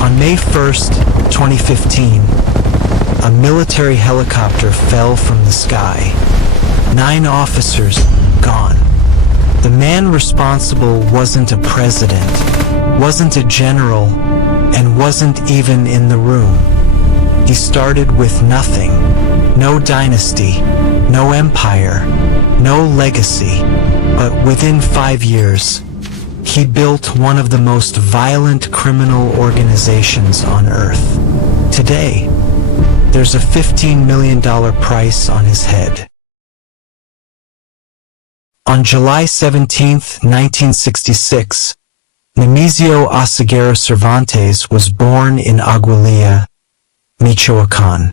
On May 1st, 2015, a military helicopter fell from the sky. 9 officers gone. The man responsible wasn't a president, wasn't a general, and wasn't even in the room. He started with nothing. No dynasty, no empire, no legacy. But within 5 years, he built one of the most violent criminal organizations on Earth. Today, there's a $15 million price on his head. On July 17, 1966, Nemesio Oseguera Cervantes was born in Aguililla, Michoacán,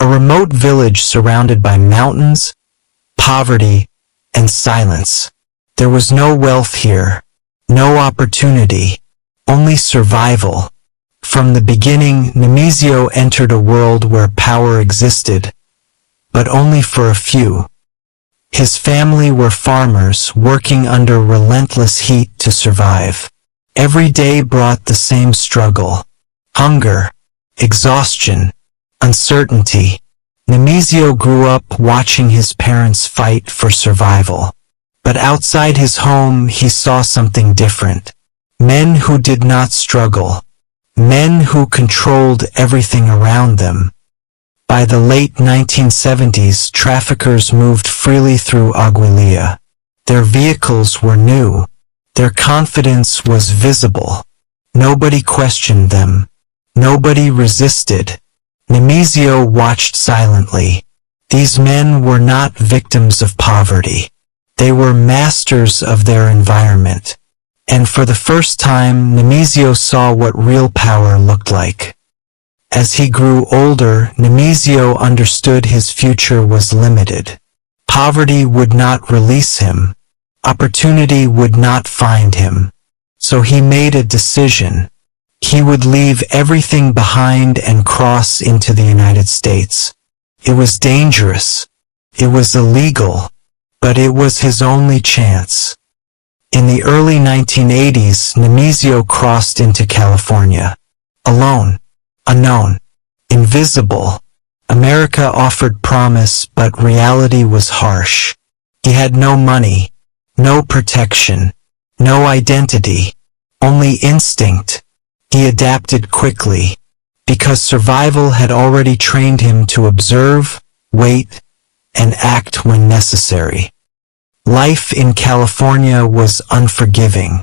a remote village surrounded by mountains, poverty, and silence. There was no wealth here, no opportunity, only survival. From the beginning, Nemesio entered a world where power existed, but only for a few. His family were farmers working under relentless heat to survive. Every day brought the same struggle: hunger, exhaustion, uncertainty. Nemesio grew up watching his parents fight for survival. But outside his home, he saw something different. Men who did not struggle. Men who controlled everything around them. By the late 1970s, traffickers moved freely through Aguililla. Their vehicles were new. Their confidence was visible. Nobody questioned them. Nobody resisted. Nemesio watched silently. These men were not victims of poverty. They were masters of their environment. And for the first time, Nemesio saw what real power looked like. As he grew older, Nemesio understood his future was limited. Poverty would not release him. Opportunity would not find him. So he made a decision. He would leave everything behind and cross into the United States. It was dangerous. It was illegal. But it was his only chance. In the early 1980s, Nemesio crossed into California. Alone. Unknown. Invisible. America offered promise, but reality was harsh. He had no money. No protection. No identity. Only instinct. He adapted quickly. Because survival had already trained him to observe, wait, and act when necessary. Life in California was unforgiving.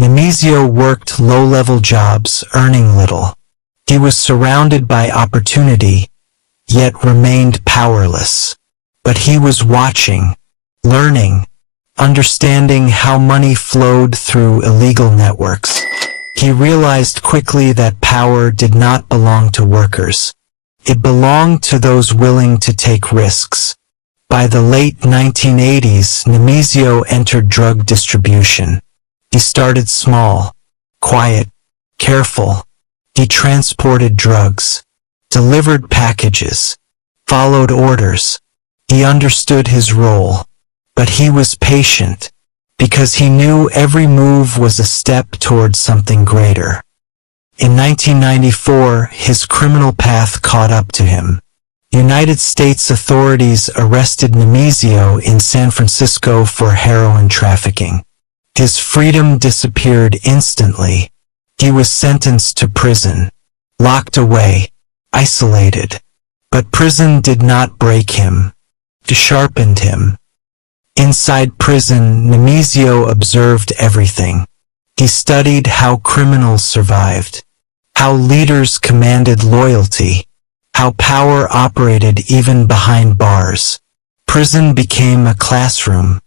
Nemesio worked low-level jobs, earning little. He was surrounded by opportunity, yet remained powerless. But he was watching, learning, understanding how money flowed through illegal networks. He realized quickly that power did not belong to workers. It belonged to those willing to take risks. By the late 1980s, Nemesio entered drug distribution. He started small, quiet, careful. He transported drugs, delivered packages, followed orders. He understood his role, but he was patient, because he knew every move was a step towards something greater. In 1994, his criminal path caught up to him. United States authorities arrested Nemesio in San Francisco for heroin trafficking. His freedom disappeared instantly. He was sentenced to prison, locked away, isolated. But prison did not break him. It sharpened him. Inside prison, Nemesio observed everything. He studied how criminals survived, how leaders commanded loyalty, how power operated even behind bars. Prison became a classroom,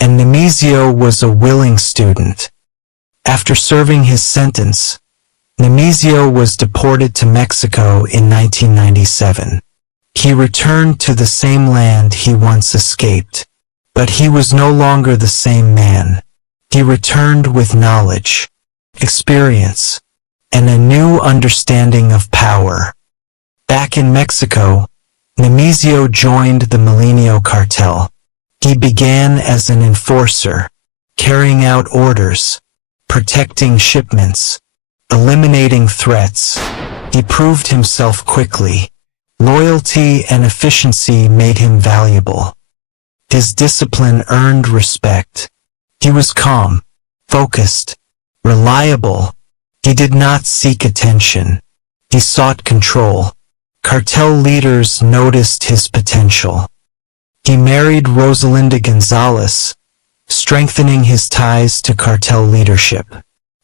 and Nemesio was a willing student. After serving his sentence, Nemesio was deported to Mexico in 1997. He returned to the same land he once escaped, but he was no longer the same man. He returned with knowledge, experience, and a new understanding of power. Back in Mexico, Nemesio joined the Milenio cartel. He began as an enforcer, carrying out orders, protecting shipments. eliminating threats. He proved himself quickly. Loyalty and efficiency made him valuable. His discipline earned respect. He was calm, focused, reliable. He did not seek attention. He sought control. Cartel leaders noticed his potential. He married Rosalinda Gonzalez, strengthening his ties to cartel leadership.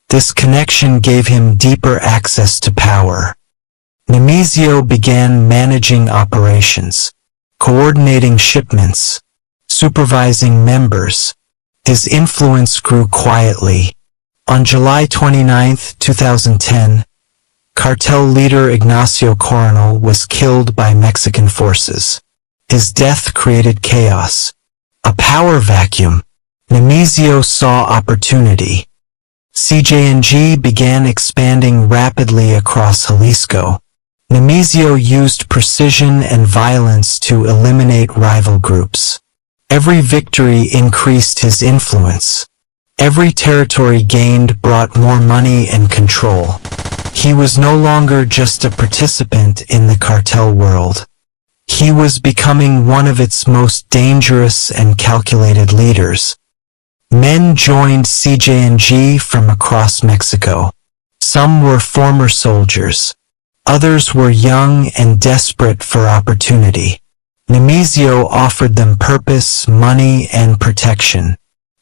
This connection gave him deeper access to power. Nemesio began managing operations, coordinating shipments, supervising members. His influence grew quietly. On July 29, 2010, cartel leader Ignacio Coronel was killed by Mexican forces. His death created chaos, a power vacuum. Nemesio saw opportunity. CJNG began expanding rapidly across Jalisco. Nemesio used precision and violence to eliminate rival groups. Every victory increased his influence. Every territory gained brought more money and control. He was no longer just a participant in the cartel world. He was becoming one of its most dangerous and calculated leaders. Men joined CJNG from across Mexico. Some were former soldiers. Others were young and desperate for opportunity. Nemesio offered them purpose, money, and protection.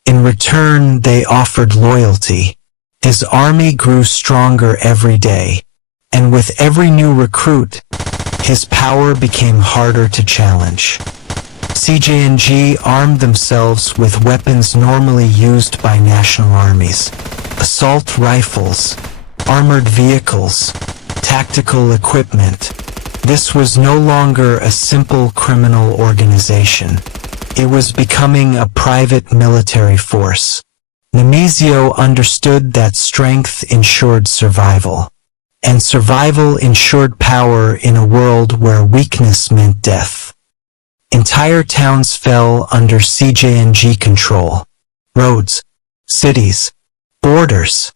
In return, they offered loyalty. His army grew stronger every day, and with every new recruit, his power became harder to challenge. CJNG armed themselves with weapons normally used by national armies: assault rifles, armored vehicles, tactical equipment. This was no longer a simple criminal organization. It was becoming a private military force. Nemesio understood that strength ensured survival, and survival ensured power in a world where weakness meant death. Entire towns fell under CJNG control. Roads, cities, borders.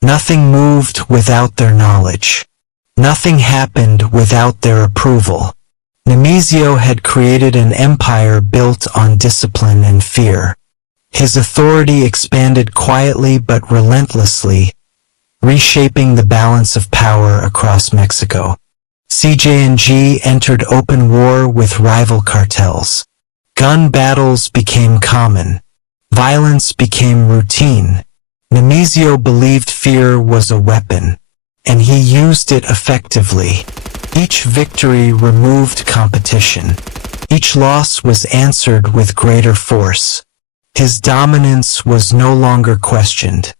Nothing moved without their knowledge. Nothing happened without their approval. Nemesio had created an empire built on discipline and fear. His authority expanded quietly but relentlessly, reshaping the balance of power across Mexico. CJNG entered open war with rival cartels. Gun battles became common. Violence became routine. Nemesio believed fear was a weapon, and he used it effectively. Each victory removed competition. Each loss was answered with greater force. His dominance was no longer questioned.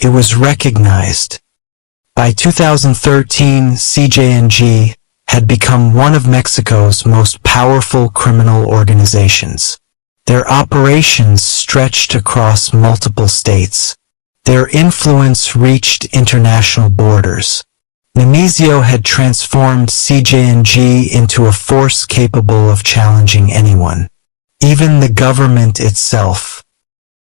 It was recognized. By 2013, CJNG had become one of Mexico's most powerful criminal organizations. Their operations stretched across multiple states. Their influence reached international borders. Nemesio had transformed CJNG into a force capable of challenging anyone, even the government itself.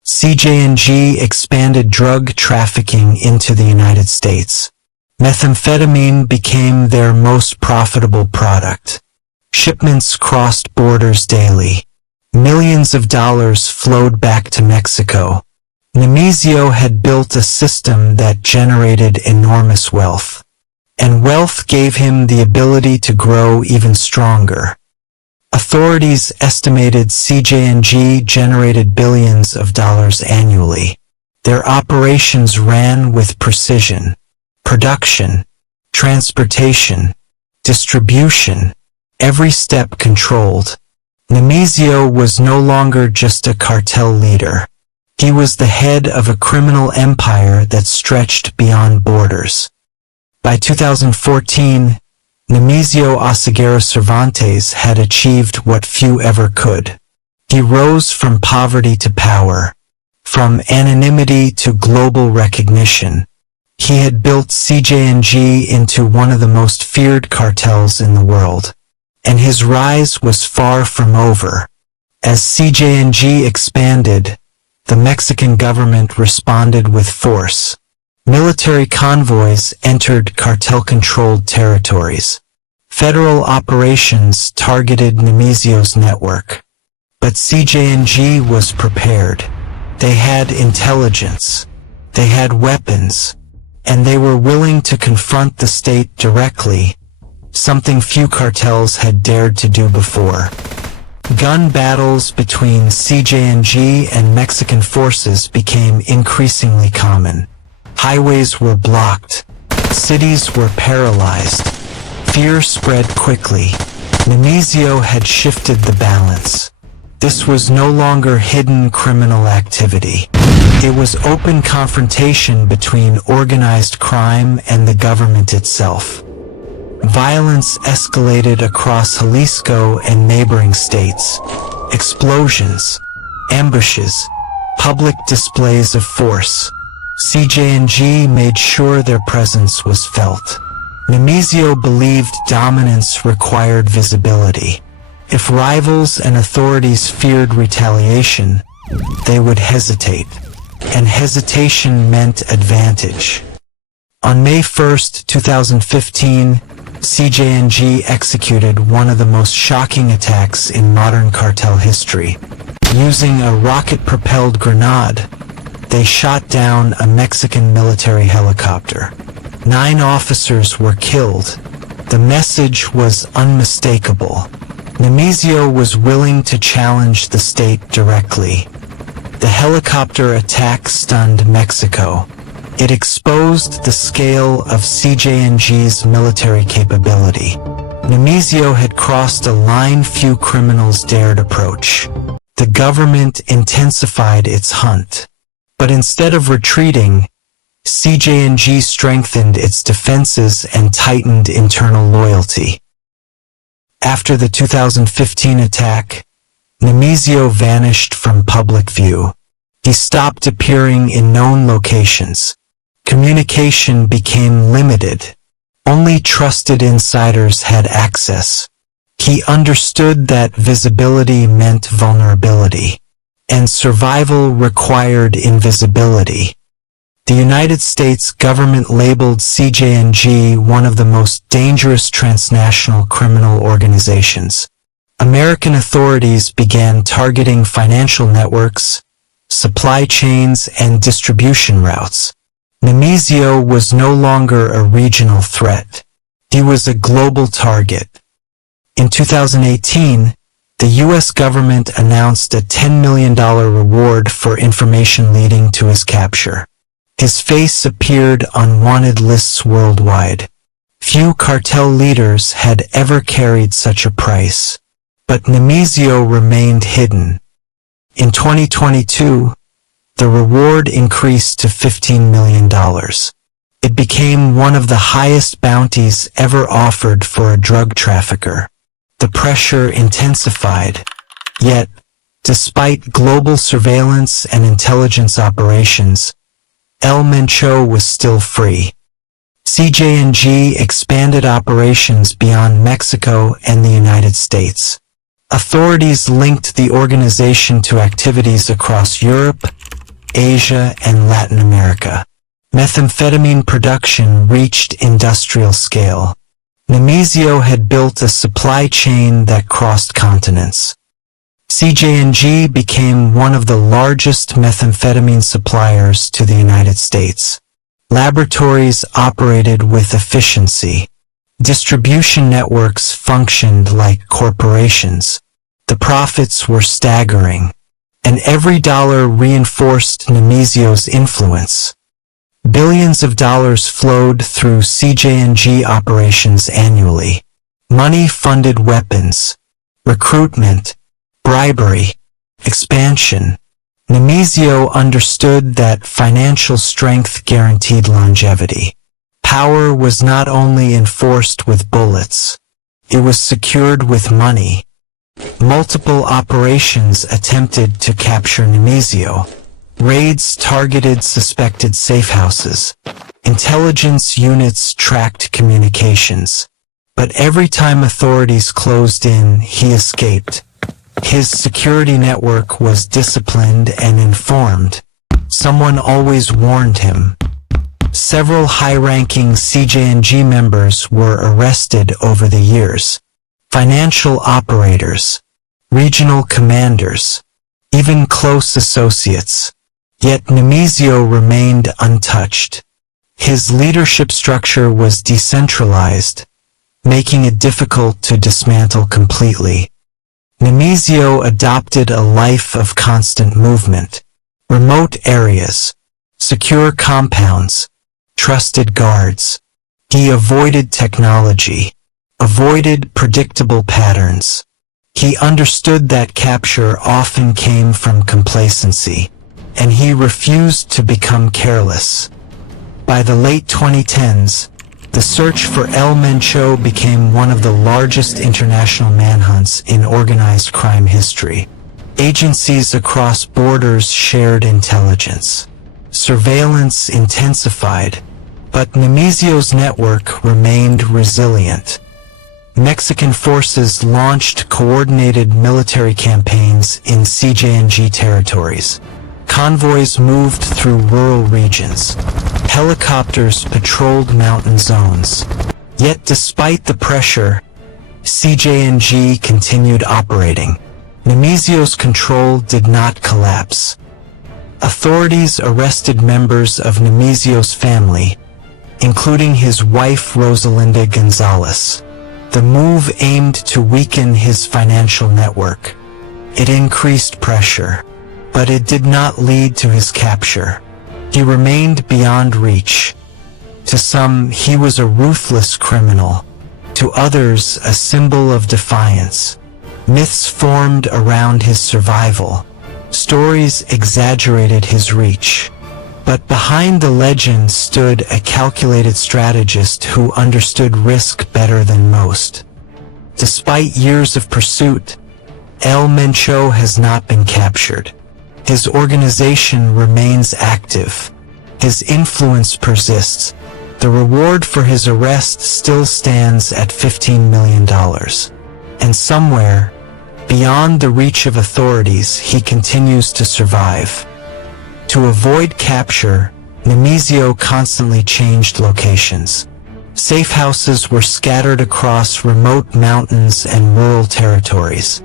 CJNG expanded drug trafficking into the United States. Methamphetamine became their most profitable product. Shipments crossed borders daily. Millions of dollars flowed back to Mexico. Nemesio had built a system that generated enormous wealth, and wealth gave him the ability to grow even stronger. Authorities estimated CJNG generated billions of dollars annually. Their operations ran with precision. Production, transportation, distribution, every step controlled. Nemesio was no longer just a cartel leader. He was the head of a criminal empire that stretched beyond borders. By 2014, Nemesio Oseguera Cervantes had achieved what few ever could. He rose from poverty to power, from anonymity to global recognition. He had built CJNG into one of the most feared cartels in the world, and his rise was far from over. As CJNG expanded, the Mexican government responded with force. Military convoys entered cartel-controlled territories. Federal operations targeted Nemezio's network. But CJNG was prepared. They had intelligence. They had weapons. And they were willing to confront the state directly, something few cartels had dared to do before. Gun battles between CJNG and Mexican forces became increasingly common. Highways were blocked. Cities were paralyzed. Fear spread quickly. Nemezio had shifted the balance. This was no longer hidden criminal activity. It was open confrontation between organized crime and the government itself. Violence escalated across Jalisco and neighboring states. Explosions, ambushes, public displays of force. CJNG made sure their presence was felt. Nemezio believed dominance required visibility. If rivals and authorities feared retaliation, they would hesitate. And hesitation meant advantage. On May 1, 2015, CJNG executed one of the most shocking attacks in modern cartel history. Using a rocket-propelled grenade, they shot down a Mexican military helicopter. 9 officers were killed. The message was unmistakable. Nemezio was willing to challenge the state directly. The helicopter attack stunned Mexico. It exposed the scale of CJNG's military capability. Nemezio had crossed a line few criminals dared approach. The government intensified its hunt. But instead of retreating, CJNG strengthened its defenses and tightened internal loyalty. After the 2015 attack, Nemezio vanished from public view. He stopped appearing in known locations. Communication became limited. Only trusted insiders had access. He understood that visibility meant vulnerability, and survival required invisibility. The United States government labeled CJNG one of the most dangerous transnational criminal organizations. American authorities began targeting financial networks, supply chains, and distribution routes. Nemezio was no longer a regional threat. He was a global target. In 2018, the U.S. government announced a $10 million reward for information leading to his capture. His face appeared on wanted lists worldwide. Few cartel leaders had ever carried such a price. But Nemezio remained hidden. In 2022, the reward increased to $15 million. It became one of the highest bounties ever offered for a drug trafficker. The pressure intensified. Yet, despite global surveillance and intelligence operations, Mencho was still free. CJNG expanded operations beyond Mexico and the United States. Authorities linked the organization to activities across Europe, Asia, and Latin America. Methamphetamine production reached industrial scale. Nemezio had built a supply chain that crossed continents. CJNG became one of the largest methamphetamine suppliers to the United States. Laboratories operated with efficiency. Distribution networks functioned like corporations. The profits were staggering, and every dollar reinforced Nemezio's influence. Billions of dollars flowed through CJNG operations annually. Money funded weapons, recruitment, bribery, expansion. Nemezio understood that financial strength guaranteed longevity. Power was not only enforced with bullets, it was secured with money. Multiple operations attempted to capture Nemezio. Raids targeted suspected safehouses. Intelligence units tracked communications. But every time authorities closed in, he escaped. His security network was disciplined and informed. Someone always warned him. Several high-ranking CJNG members were arrested over the years. Financial operators, regional commanders, even close associates. Yet Nemesio remained untouched. His leadership structure was decentralized, making it difficult to dismantle completely. Nemesio adopted a life of constant movement. Remote areas, secure compounds, trusted guards. He avoided technology, avoided predictable patterns. He understood that capture often came from complacency, and he refused to become careless. By the late 2010s, the search for El Mencho became one of the largest international manhunts in organized crime history. Agencies across borders shared intelligence. Surveillance intensified, but Nemesio's network remained resilient. Mexican forces launched coordinated military campaigns in CJNG territories. Convoys moved through rural regions. Helicopters patrolled mountain zones. Yet despite the pressure, CJNG continued operating. Nemesio's control did not collapse. Authorities arrested members of Nemesio's family, including his wife Rosalinda Gonzalez. The move aimed to weaken his financial network. It increased pressure, but it did not lead to his capture. He remained beyond reach. To some, he was a ruthless criminal. To others, a symbol of defiance. Myths formed around his survival. Stories exaggerated his reach. But behind the legend stood a calculated strategist who understood risk better than most. Despite years of pursuit, El Mencho has not been captured. His organization remains active. His influence persists. The reward for his arrest still stands at $15 million. And somewhere, beyond the reach of authorities, he continues to survive. To avoid capture, Nemesio constantly changed locations. Safe houses were scattered across remote mountains and rural territories.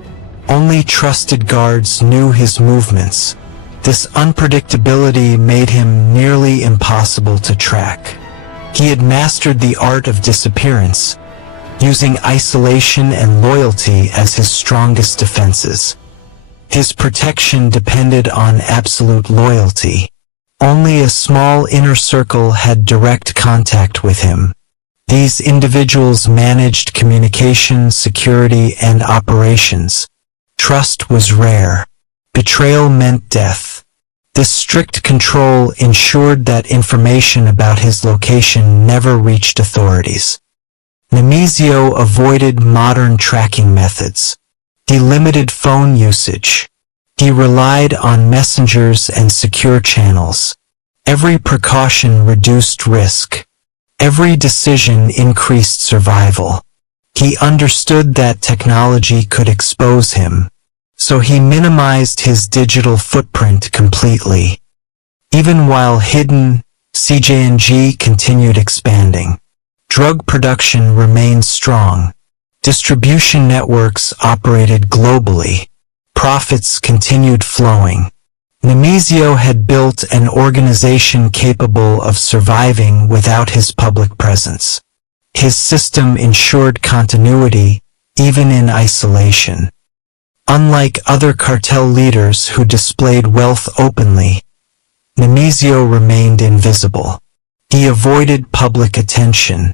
Only trusted guards knew his movements. This unpredictability made him nearly impossible to track. He had mastered the art of disappearance, using isolation and loyalty as his strongest defenses. His protection depended on absolute loyalty. Only a small inner circle had direct contact with him. These individuals managed communication, security, and operations. Trust was rare. Betrayal meant death. This strict control ensured that information about his location never reached authorities. Nemesio avoided modern tracking methods. He limited phone usage. He relied on messengers and secure channels. Every precaution reduced risk. Every decision increased survival. He understood that technology could expose him, so he minimized his digital footprint completely. Even while hidden, CJNG continued expanding. Drug production remained strong. Distribution networks operated globally. Profits continued flowing. Nemesio had built an organization capable of surviving without his public presence. His system ensured continuity, even in isolation. Unlike other cartel leaders who displayed wealth openly, Nemesio remained invisible. He avoided public attention.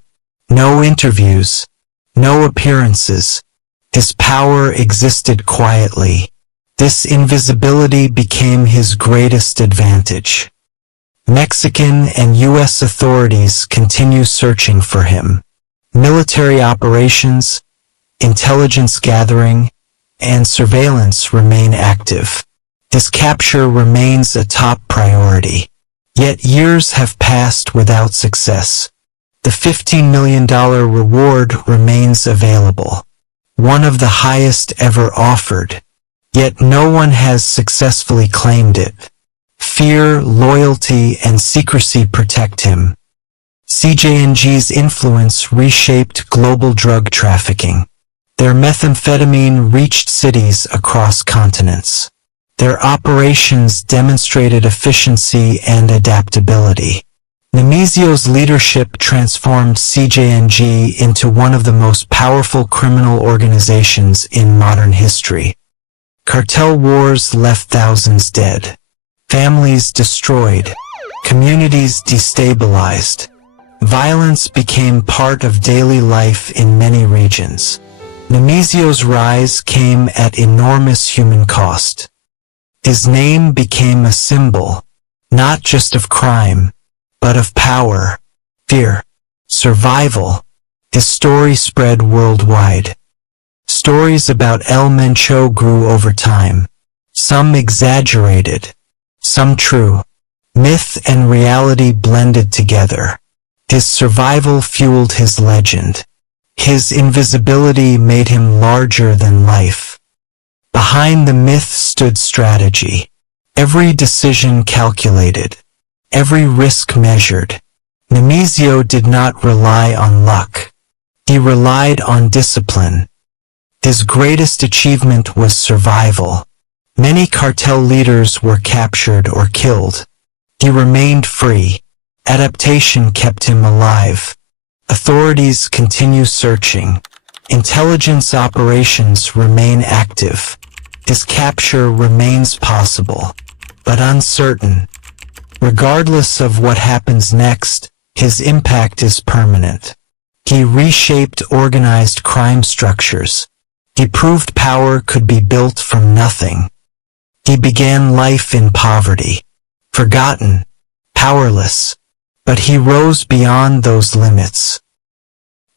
No interviews, no appearances. His power existed quietly. This invisibility became his greatest advantage. Mexican and U.S. authorities continue searching for him. Military operations, intelligence gathering, and surveillance remain active. His capture remains a top priority. Yet years have passed without success. The $15 million reward remains available, one of the highest ever offered. Yet no one has successfully claimed it. Fear, loyalty, and secrecy protect him. CJNG's influence reshaped global drug trafficking. Their methamphetamine reached cities across continents. Their operations demonstrated efficiency and adaptability. Nemesio's leadership transformed CJNG into one of the most powerful criminal organizations in modern history. Cartel wars left thousands dead, families destroyed, communities destabilized. Violence became part of daily life in many regions. Nemesio's rise came at enormous human cost. His name became a symbol, not just of crime, but of power, fear, survival. His story spread worldwide. Stories about El Mencho grew over time, some exaggerated, some true. Myth and reality blended together. His survival fueled his legend. His invisibility made him larger than life. Behind the myth stood strategy. Every decision calculated. Every risk measured. Nemesio did not rely on luck. He relied on discipline. His greatest achievement was survival. Many cartel leaders were captured or killed. He remained free. Adaptation kept him alive. Authorities continue searching. Intelligence operations remain active. His capture remains possible, but uncertain. Regardless of what happens next, his impact is permanent. He reshaped organized crime structures. He proved power could be built from nothing. He began life in poverty, forgotten, powerless, but he rose beyond those limits.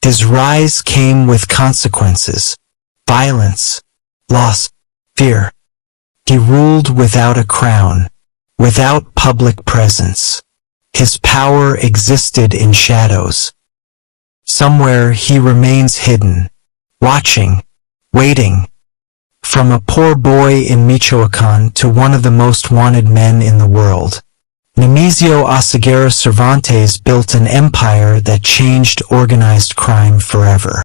His rise came with consequences, violence, loss, fear. He ruled without a crown, without public presence. His power existed in shadows. Somewhere he remains hidden, watching, waiting. From a poor boy in Michoacan to one of the most wanted men in the world, Nemesio Cervantes built an empire that changed organized crime forever.